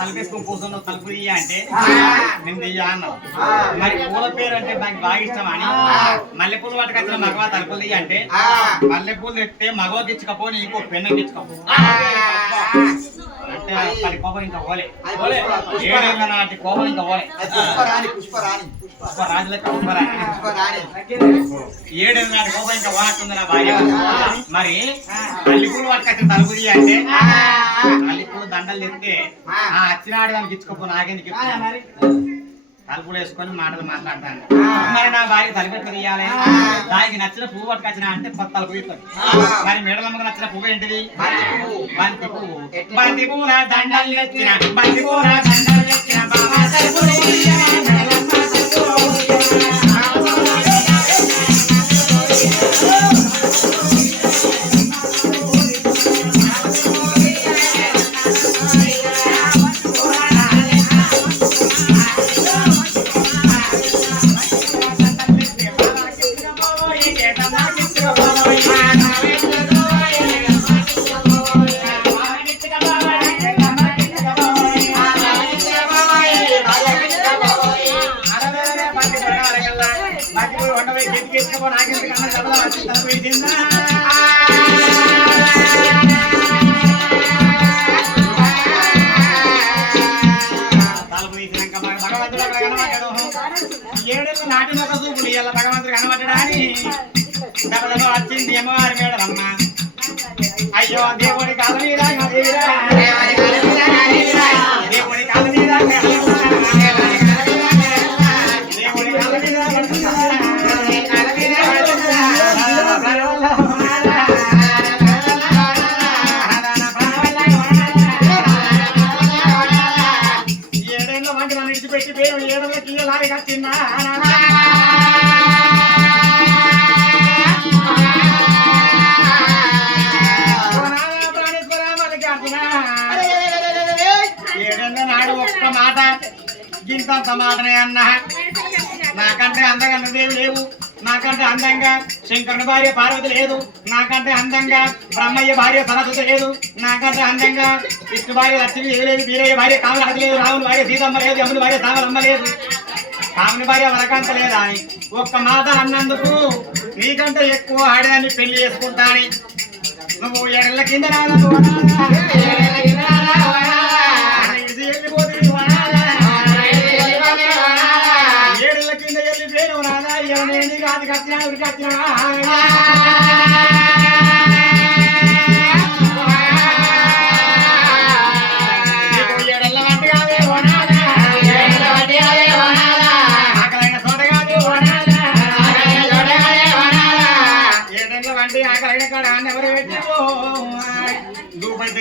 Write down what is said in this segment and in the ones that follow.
తలపేసుకొని కూర్చున్న తలుపు తీయ అంటే నేను తీయ అన్నావు. మరి పూల పేరు అంటే నాకు బాగా ఇష్టం అని మల్లెపూలు పట్టుకొచ్చిన మగవా తలుపులు తీయ అంటే మల్లెపూలు తెస్తే మగవకి ఇచ్చకపోని ఇంకో పెన్ను ఇచ్చకపో అంటే పది కోపం ఇంకా పోలే. 7 ఏళ్ళ నాటి కోపం ఇంకా పోలే. పుష్పరాజు లెక్క పుష్పరాణి 7 ఏళ్ళ నాటి కోపం ఇంకా పోనట్టుంది నా భార్య. మరి మల్లెపూలు పట్టుకొచ్చిన తలుపు తీయ అంటే మల్లెపూలు దండలు తెస్తే వచ్చినాడు దానికి ఇచ్చుకోపో నాకెందుకు తలుపులు వేసుకొని మాటలు మాట్లాడతాను. మరి నా భార్య తలుపెట్టు తీయాలి. దానికి నచ్చిన పువ్వు పట్టుకొచ్చిన అంటే తలుపు తీస్తుంది. మరి మేడలమ్మకు నచ్చిన పువ్వు ఏంటిది? బంతి పువ్వు. బంతి పువ్వు నా దండలు తెచ్చిన బంతి పువ్వు నా దండలు తెచ్చిన నాటిన చూపులు ఇలా భగవంతుడు కనబడ్డాని దెబ్బ వచ్చింది అమ్మవారి మేడలమ్మ. అయ్యో దేవుడి కాల మీద దేవుడి కాల మీద దేవుడి కాల మీద ఏడేళ్ళ వంటి నన్ను ఇడిచిపెట్టి పేరు 7 ఏళ్ళకి లాగా తిన్నా నాడు ఒక్క మాట గింతంత మాటనే అన్నా. నాకంటే అందంగా నువ్వేమి లేవు. నాకంటే అందంగా శంకరుని భార్య పార్వతి లేదు. నాకంటే అందంగా బ్రహ్మయ్య భార్య సరస్వతి లేదు. నాకంటే అందంగా విష్ణు భార్య లక్ష్మి లేదు. వీరయ్య భార్య కామరాజు లేదు. రాముని భార్య సీతమ్మ లేదు. యముని భార్య సామలమ్మ లేదు. కాముని భార్య వరకాంత లేదా అని ఒక్క మాట అన్నందుకు నీకంటే ఎక్కువ ఆడదాన్ని పెళ్లి చేసుకుంటాని నువ్వు 7 ఏళ్ల కింద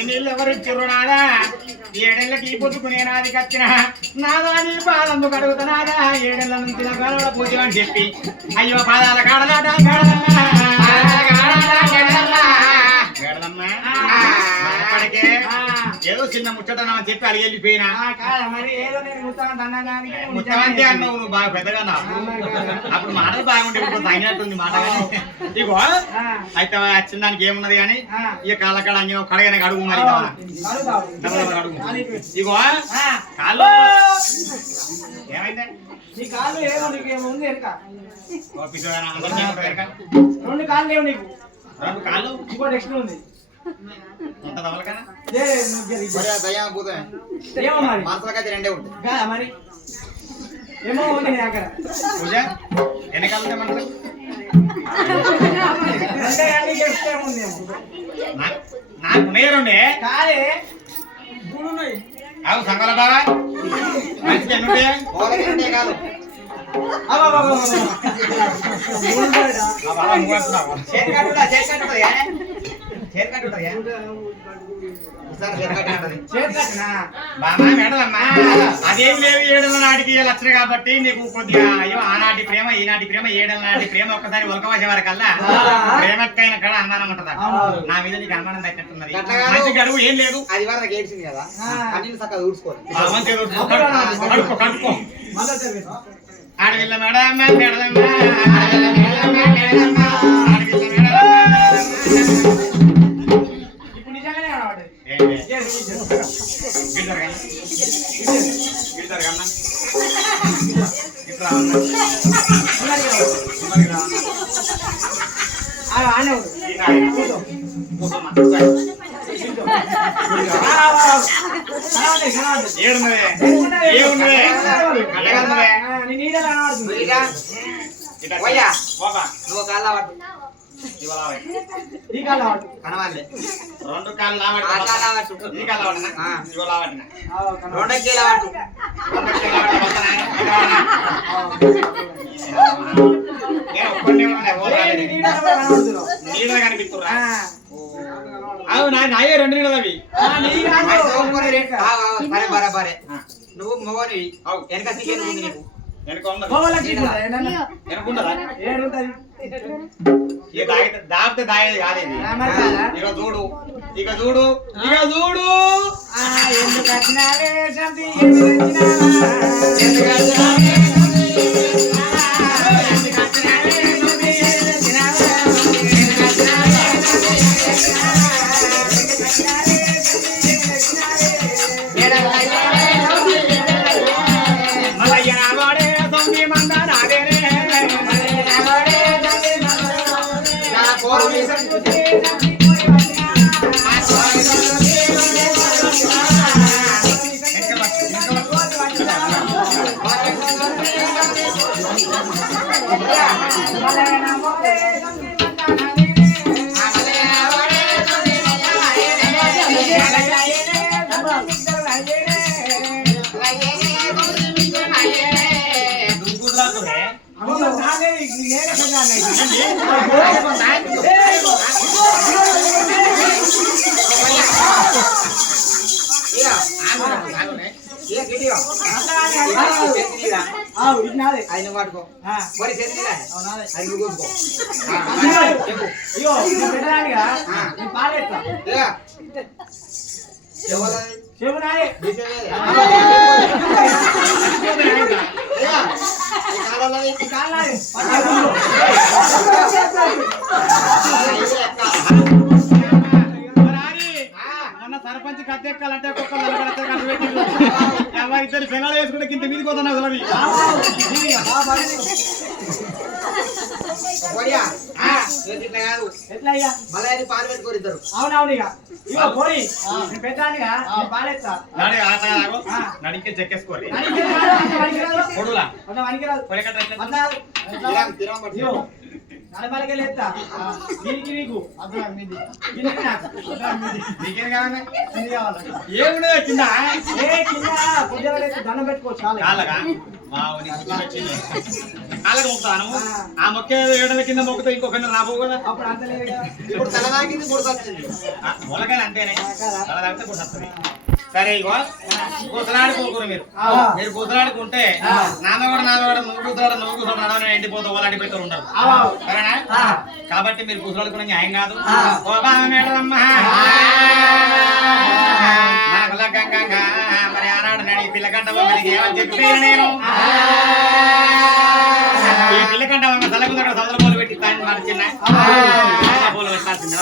నీళ్ళు ఎవరు ఇచ్చిర్రు నాదా? 7 ఏళ్ళకి పొద్దుకునే నాది కచ్చిన నాదా నీ పాదందుకు అడుగుతున్నాదా? 7 ఏళ్ళ నుంచి నా గడవడ పూజ అని చెప్పి అయ్యో పాదాల కాడలాట అప్పటికే ఏదో చిన్న ముచ్చటనా అని చెప్పి అది వెళ్ళిపోయినా. ముచ్చమంటే అన్నావు నువ్వు బాగా పెద్దగా నాకు అప్పుడు మాటలు బాగుంటే ఇప్పుడు తగినట్టుంది మాట. ఇగో అయితే వచ్చిన దానికి ఏమున్నది కానీ ఇక కాళ్ళక్కడ అంజన కడగానే అడుగు మరి అడుగు. ఇగో కాళ్ళు ఏమైందే? రెండు కాళ్ళు లేవు నీకు. 2 కాళ్ళు ఇంకోటి ఎక్స్ట్రా ఉంది. మనసులకైతే 2 ఉంటాయి మరి ఏమో ఉంది అక్కడ పూజ వెనకాల ఏమంటారు అంటే అన్ని చెప్తే ఉందేమో నాకు ఉన్నాయండి కాదే అవు సంగల బాగా మంచిగా ఎన్నుంటే కాదు అదేం లేదు 7 నాటికి లక్షలు కాబట్టి నీకు కొద్దిగా అయ్యో ఆనాటి ప్రేమ ఈనాటి ప్రేమ 7 నాటి ప్రేమ ఒక్కసారి ఉలకవసే వరకల్లా ప్రేమకైన కాడ అనుమానం ఉంటదా నా మీద నీకు అనుమానం తగ్గినట్టున్నది మంచి గడువు ఏం లేదు అది వరకు ఏడ్చింది కదా అన్ని చక్కగా ఊడ్చుకోవాలి కట్టుకో ఆడవిల్ల మేడమ్మ మేడమ్మ ఇప్పుడు నిజంగానే ఆడవాడు నువ్వు కాళ్ళ పట్టు ఈ కాలం ఆడు కనవాలి 2 కాళ్ళు ఆ కాళ్ళ పట్టు ఈ కాళ్ళు లావడినా ఇగో లావడినా 2 కీల పట్టు నీడ కనిపిస్తురా అవునా నాయే 2 నీడలు అవి బరే నువ్వు మగనివి వెనక సీకెన్ ఉంది నీకు వెనకుండదా ఏడుంటది దాపితే దాయేది కాలేదు ఇక చూడు ఇక చూడు ఇక చూడు ఎందుకు వచ్చినావే శాంతి ఎందుకు ఆయన పట్టుకో మరి చేతిగా ఆయన కూర్చుకో అయ్యో పెట్టడానిగా పాలేస్తా చెవు నాయే సర్పంచ్ కత్తెక్కాలంటే ఎవరిద్దరు పిల్లలు వేసుకుంటే కింద మీదకి పోతున్నా అసలు ఎట్లా అయ్యా మళ్ళీ పాలు పెట్టుకోరు ఇద్దరు అవునవును ఇక ఇగో పోయి పెట్టానిగా పాలేస్తా నడికే చెక్కేసుకోవాలి నడమలకే లేస్తా దీనికి నీకు దీనికి నాకు నీకేం కావాలి కావాలి ఏముండే కింద పొద్దున దండం పెట్టుకోవచ్చు కాళ్ళగా కాళ్ళకి మొక్కుతాను ఆ మొక్క ఏడల కింద మొక్కుతా ఇంకొక రాబో కదా అప్పుడు అంత లేదు ఇప్పుడు తల తాకింది కూడా వచ్చింది మొలకాయలు అంతేనే తల తాకితే కూడా వస్తుంది సరే ఇగో కూతులాడుకోకూరు మీరు మీరు కూతులాడుకుంటే నాన్నవాడు నువ్వు కూతురాడు నడవని ఎండిపోతావు వాళ్ళ అడి పెట్టు ఉండరు సరేనా కాబట్టి మీరు కూతులాడుకునే న్యాయం కాదు నాకు లగ్గంగా మరి ఆనాడు నడి పిల్లకంట ఏమని చెప్పి నేను ఈ పిల్లకంట తలకు సదల పూలు పెట్టి తాను మరి చిన్న పూలు పెట్టాల్సింది